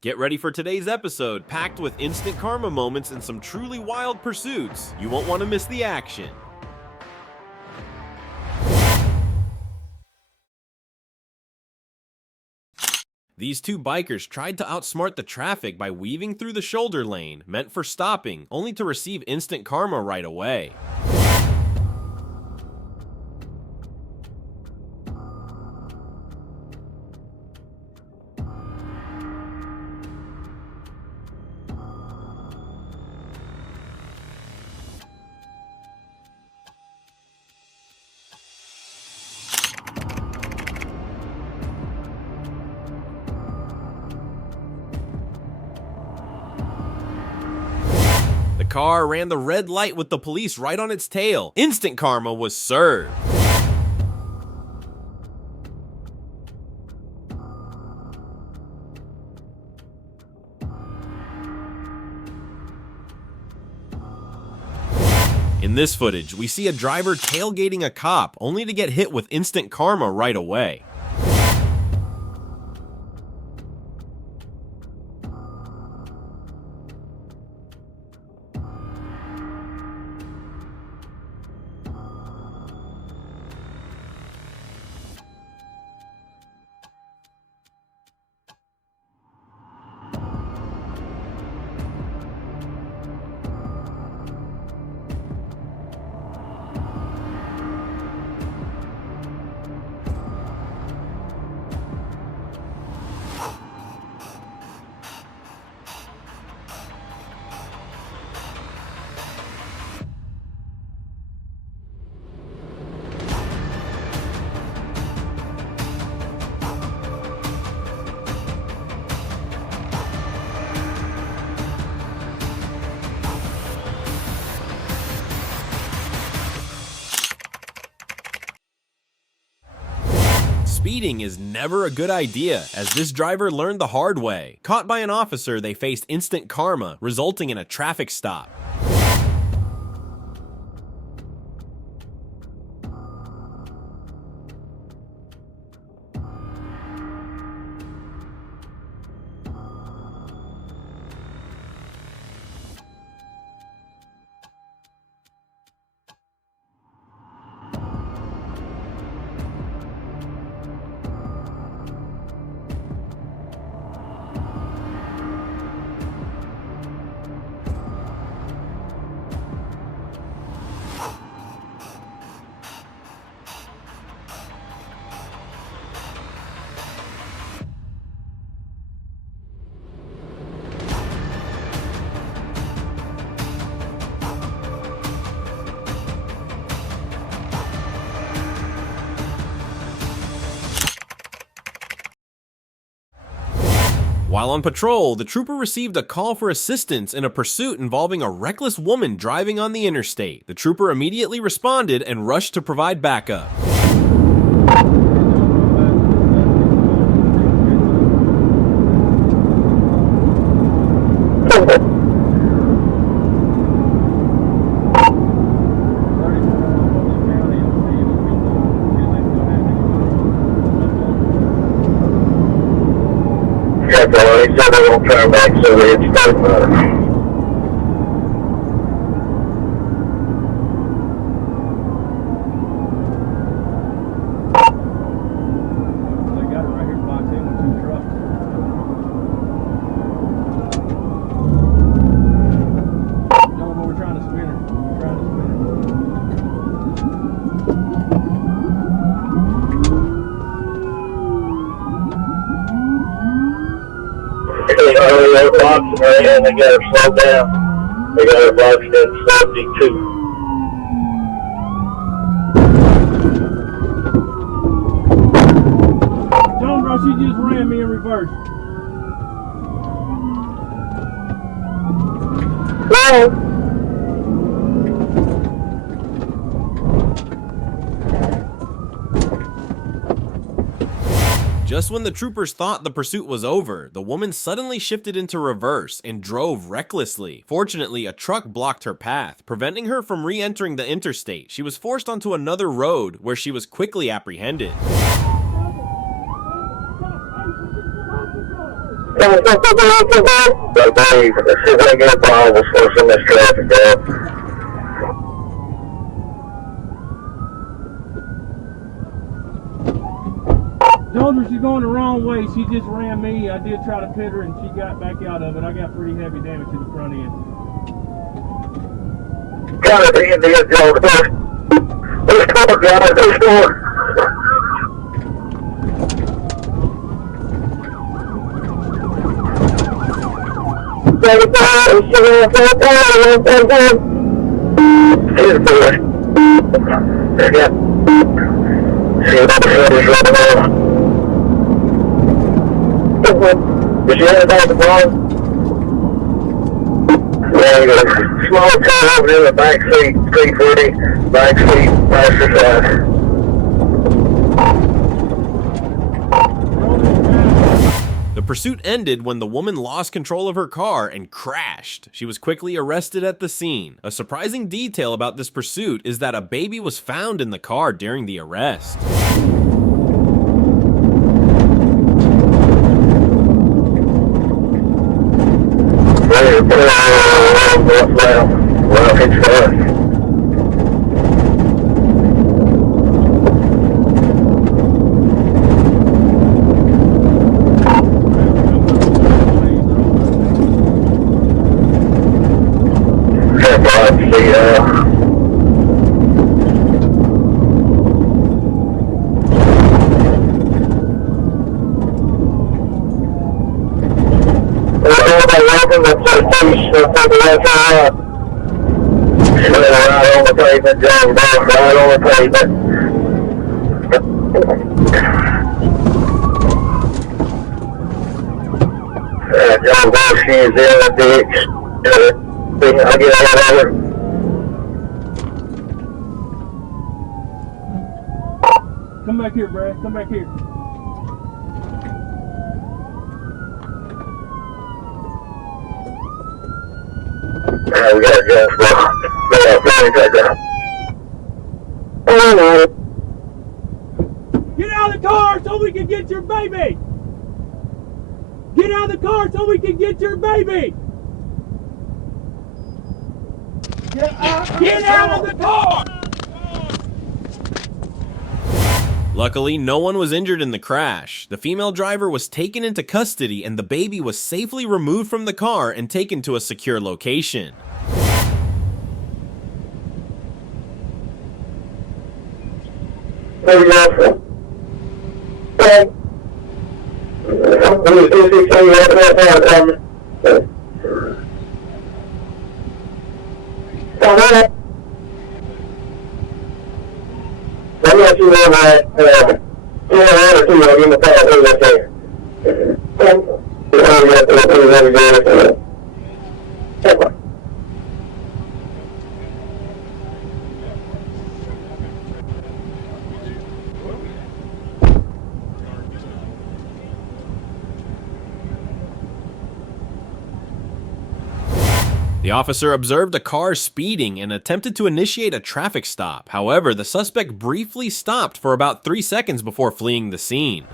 Get ready for today's episode, packed with instant karma moments and some truly wild pursuits. You won't want to miss the action. These two bikers tried to outsmart the traffic by weaving through the shoulder lane, meant for stopping, only to receive instant karma right away. The car ran the red light with the police right on its tail. Instant karma was served. In this footage, we see a driver tailgating a cop, only to get hit with instant karma right away. Speeding is never a good idea, as this driver learned the hard way. Caught by an officer, they faced instant karma, resulting in a traffic stop. While on patrol, the trooper received a call for assistance in a pursuit involving a reckless woman driving on the interstate. The trooper immediately responded and rushed to provide backup. He said they won't turn back, so we had to start better. They're boxing her in, they got her slowed down. They got her boxed in 72. John, bro, she just ran me in reverse. Hello? Just when the troopers thought the pursuit was over, the woman suddenly shifted into reverse and drove recklessly. Fortunately, a truck blocked her path, preventing her from re-entering the interstate. She was forced onto another road, where she was quickly apprehended. But Dave, let's see if I can get a ball before some of this traffic down. Told her she's going the wrong way. She just ran me. I did try to pit her and she got back out of it. I got pretty heavy damage to the front end. Got it, the Indian Joe. There's four guys, there's four. Here's the there you go. See what the head is running over. Did you have about the ball? Yeah, you got a small car over in the back seat, P40, back seat, passenger side. The pursuit ended when the woman lost control of her car and crashed. She was quickly arrested at the scene. A surprising detail about this pursuit is that a baby was found in the car during the arrest. Well, it's fun. Right on the pavement, John, right on the pavement. John Bosch is in the ditch. I get out of it. Come back here, Brad. Come back here. Yeah, we got a gas ball. We got a flames right there. Get out of the car so we can get your baby! Get out of the car so we can get your baby! Get out of the car! Luckily, no one was injured in the crash. The female driver was taken into custody and the baby was safely removed from the car and taken to a secure location. There you go. The officer observed a car speeding and attempted to initiate a traffic stop. However, the suspect briefly stopped for about 3 seconds before fleeing the scene.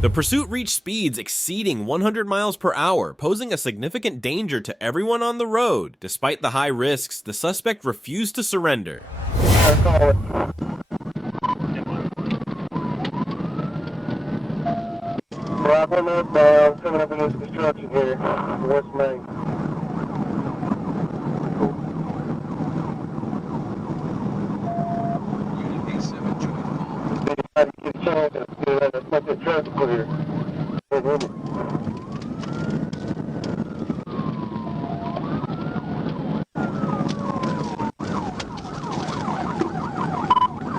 The pursuit reached speeds exceeding 100 miles per hour, posing a significant danger to everyone on the road. Despite the high risks, the suspect refused to surrender. Well, I'm coming up in this construction here, West Main. traffic clear.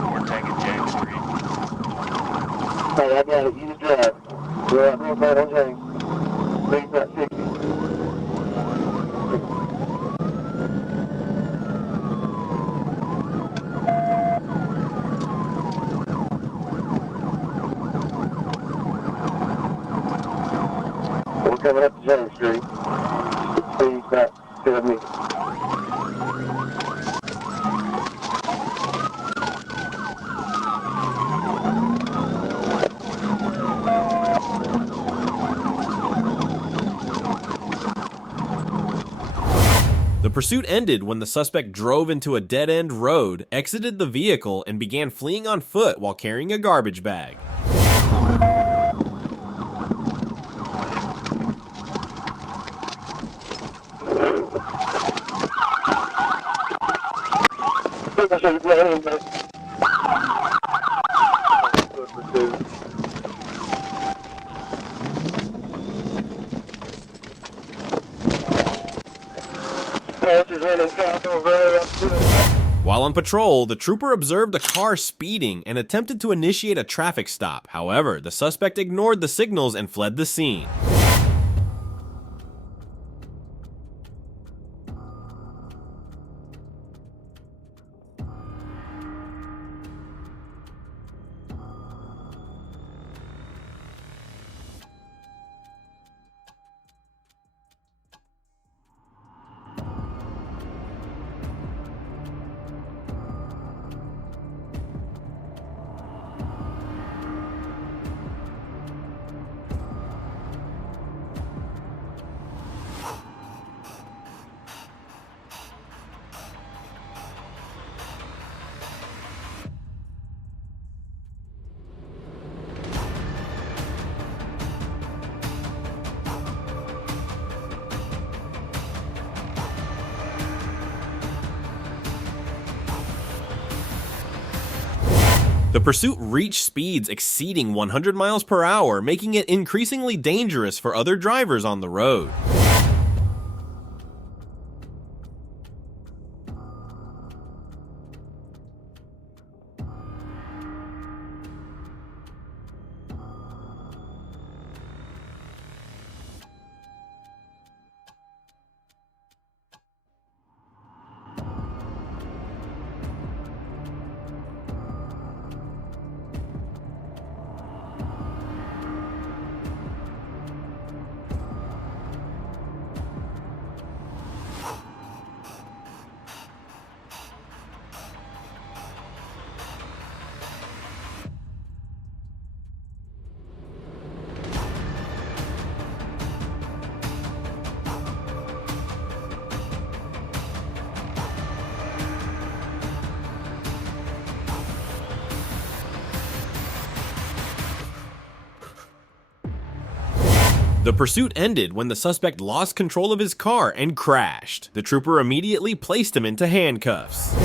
We're taking James Street. Hey, I got it. You just drive. We're out northbound on James. Leave that 60. We're coming up to James Street. Speed back 70. The pursuit ended when the suspect drove into a dead-end road, exited the vehicle, and began fleeing on foot while carrying a garbage bag. While on patrol, the trooper observed a car speeding and attempted to initiate a traffic stop. However, the suspect ignored the signals and fled the scene. The pursuit reached speeds exceeding 100 miles per hour, making it increasingly dangerous for other drivers on the road. The pursuit ended when the suspect lost control of his car and crashed. The trooper immediately placed him into handcuffs.